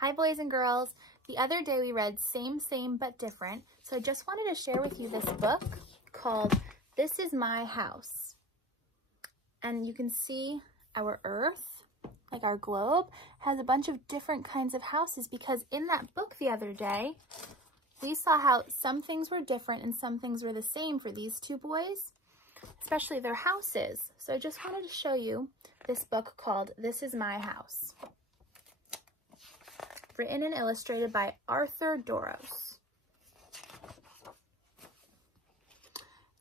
Hi boys and girls. The other day we read Same, Same, But Different. So I just wanted to share with you this book called This Is My House. And you can see our earth, like our globe, has a bunch of different kinds of houses because in that book the other day, we saw how some things were different and some things were the same for these two boys, especially their houses. So I just wanted to show you this book called This Is My House. Written and illustrated by Arthur Doros.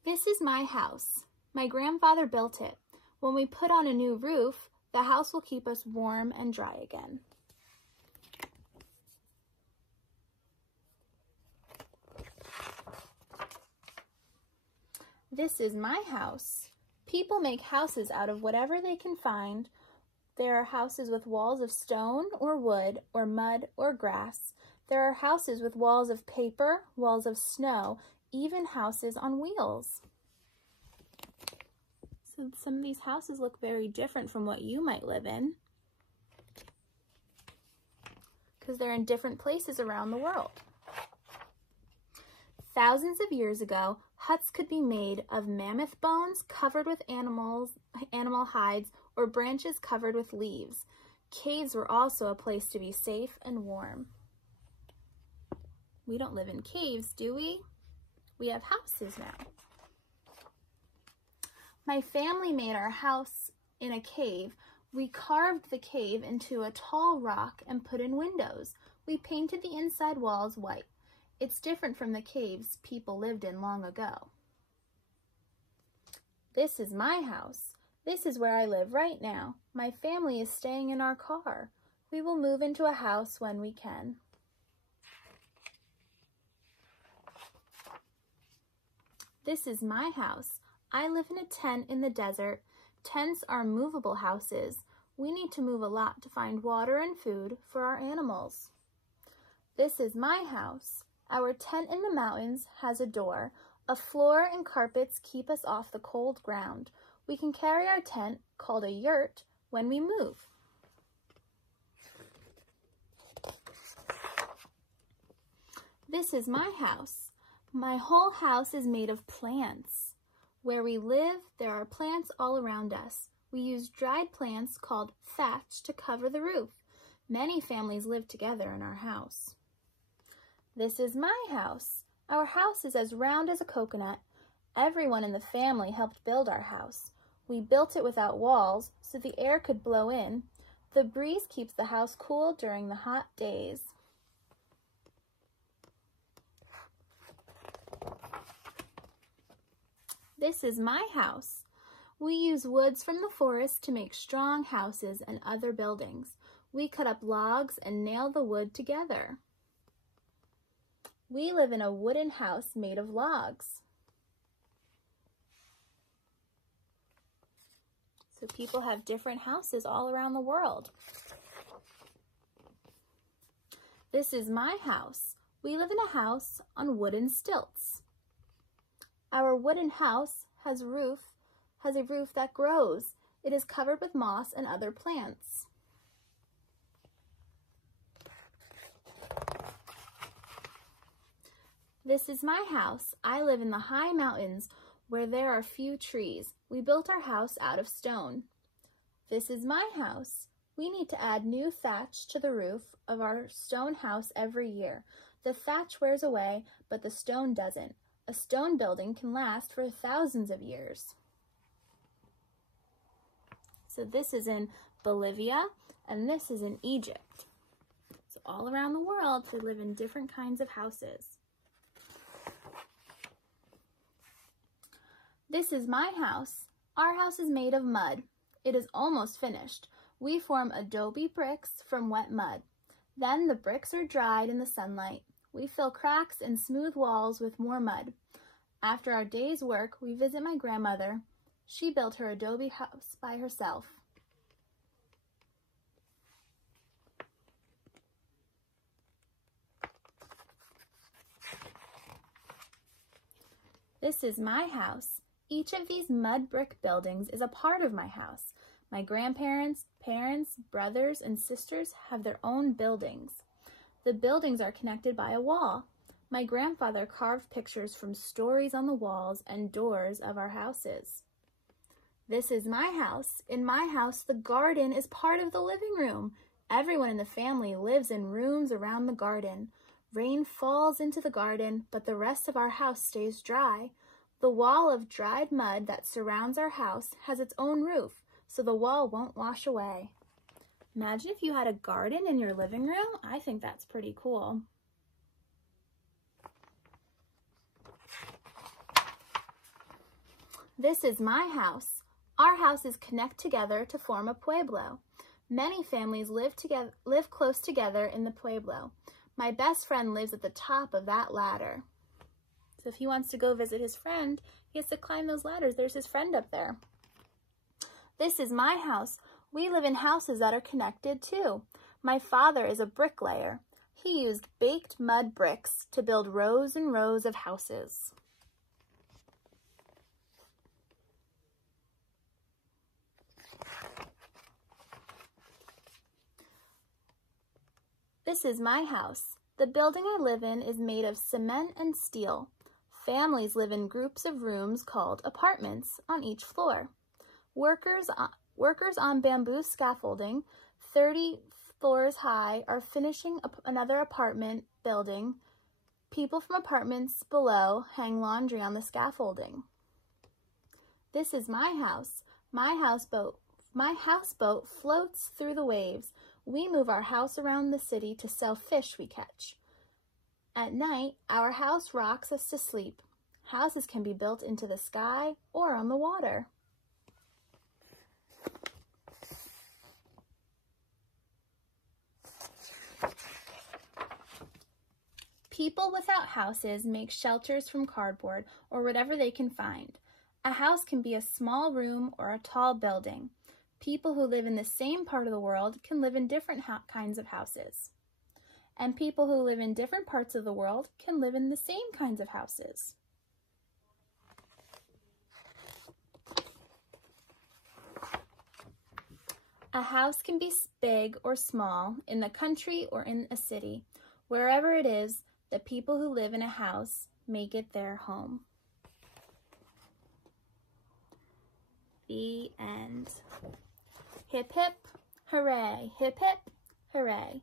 This is my house. My grandfather built it. When we put on a new roof, the house will keep us warm and dry again. This is my house. People make houses out of whatever they can find. There are houses with walls of stone or wood or mud or grass. There are houses with walls of paper, walls of snow, even houses on wheels. So some of these houses look very different from what you might live in because they're in different places around the world. Thousands of years ago, huts could be made of mammoth bones covered with animal hides or branches covered with leaves. Caves were also a place to be safe and warm. We don't live in caves, do we? We have houses now. My family made our house in a cave. We carved the cave into a tall rock and put in windows. We painted the inside walls white. It's different from the caves people lived in long ago. This is my house. This is where I live right now. My family is staying in our car. We will move into a house when we can. This is my house. I live in a tent in the desert. Tents are movable houses. We need to move a lot to find water and food for our animals. This is my house. Our tent in the mountains has a door. A floor and carpets keep us off the cold ground. We can carry our tent, called a yurt, when we move. This is my house. My whole house is made of plants. Where we live, there are plants all around us. We use dried plants called thatch to cover the roof. Many families live together in our house. This is my house. Our house is as round as a coconut. Everyone in the family helped build our house. We built it without walls so the air could blow in. The breeze keeps the house cool during the hot days. This is my house. We use woods from the forest to make strong houses and other buildings. We cut up logs and nail the wood together. We live in a wooden house made of logs. So people have different houses all around the world. This is my house. We live in a house on wooden stilts. Our wooden house has a roof that grows. It is covered with moss and other plants. This is my house. I live in the high mountains where there are few trees. We built our house out of stone. This is my house. We need to add new thatch to the roof of our stone house every year. The thatch wears away, but the stone doesn't. A stone building can last for thousands of years. So this is in Bolivia, and this is in Egypt. So all around the world, they live in different kinds of houses. This is my house. Our house is made of mud. It is almost finished. We form adobe bricks from wet mud. Then the bricks are dried in the sunlight. We fill cracks and smooth walls with more mud. After our day's work, we visit my grandmother. She built her adobe house by herself. This is my house. Each of these mud brick buildings is a part of my house. My grandparents, parents, brothers, and sisters have their own buildings. The buildings are connected by a wall. My grandfather carved pictures from stories on the walls and doors of our houses. This is my house. In my house, the garden is part of the living room. Everyone in the family lives in rooms around the garden. Rain falls into the garden, but the rest of our house stays dry. The wall of dried mud that surrounds our house has its own roof, so the wall won't wash away. Imagine if you had a garden in your living room. I think that's pretty cool. This is my house. Our houses connect together to form a pueblo. Many families live close together in the pueblo. My best friend lives at the top of that ladder. So if he wants to go visit his friend, he has to climb those ladders. There's his friend up there. This is my house. We live in houses that are connected too. My father is a bricklayer. He used baked mud bricks to build rows and rows of houses. This is my house. The building I live in is made of cement and steel. Families live in groups of rooms called apartments on each floor. Workers on bamboo scaffolding, 30 floors high, are finishing another apartment building. People from apartments below hang laundry on the scaffolding. This is my house. My houseboat floats through the waves. We move our house around the city to sell fish we catch. At night, our house rocks us to sleep. Houses can be built into the sky or on the water. People without houses make shelters from cardboard or whatever they can find. A house can be a small room or a tall building. People who live in the same part of the world can live in different kinds of houses. And people who live in different parts of the world can live in the same kinds of houses. A house can be big or small, in the country or in a city. Wherever it is, the people who live in a house make it their home. The end. Hip, hip, hooray. Hip, hip, hooray.